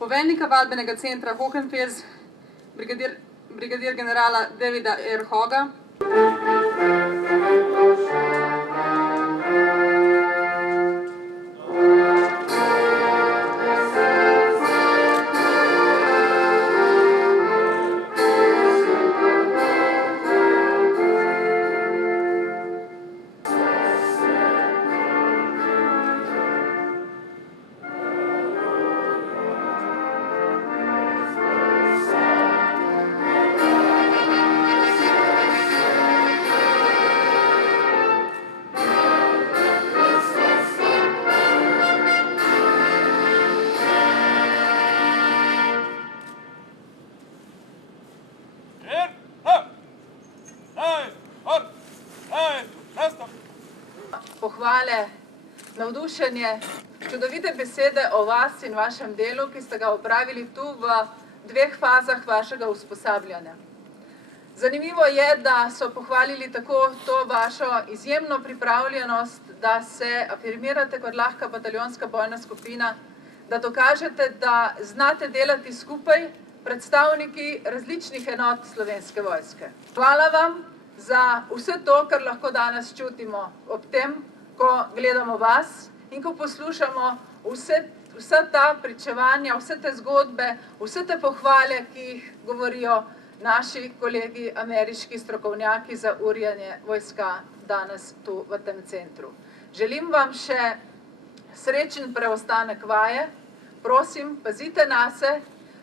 poveljnika vadbenega centra Hohenfels, brigadir generala Davida R. Hoga, pohvale, navdušenje, čudovite besede o vas in vašem delu, ki ste ga opravili tu v 2 fazah vašega usposabljanja. Zanimivo je, da so pohvalili tako to vašo izjemno pripravljenost, da se afirmirate kot lahka bataljonska bojna skupina, da dokažete, da znate delati skupaj predstavniki različnih enot Slovenske vojske. Hvala vam za vse to, kar lahko danes čutimo ob tem, ko gledamo vas in ko poslušamo vsa ta pričevanja, vse te zgodbe, vse te pohvale, ki jih govorijo naši kolegi, ameriški strokovnjaki za urjenje vojska danes tu v tem centru. Želim vam še srečen preostanek vaje, prosim, pazite nase,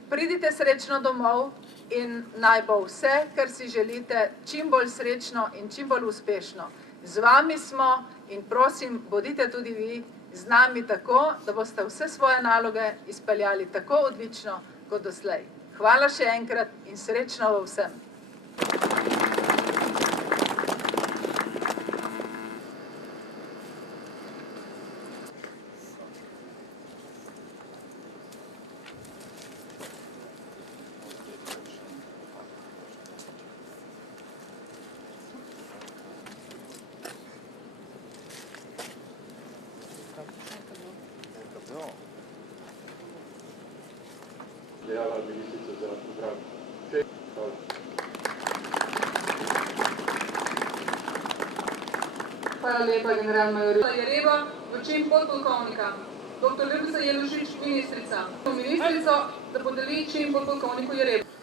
pridite srečno domov in naj bo vse, kar si želite, čim bolj srečno in čim bolj uspešno. Z vami smo in prosim, bodite tudi vi z nami tako, da boste vse svoje naloge izpeljali tako odlično kot doslej. Hvala še enkrat in srečno vsem. Dejala ministrica za program. Hvala lepa, general major Jereba, v čin podpolkovnika. Dr. Ljubica Jelušič, ministrica. Ministrico, da podeli čin podpolkovniku Jerebu.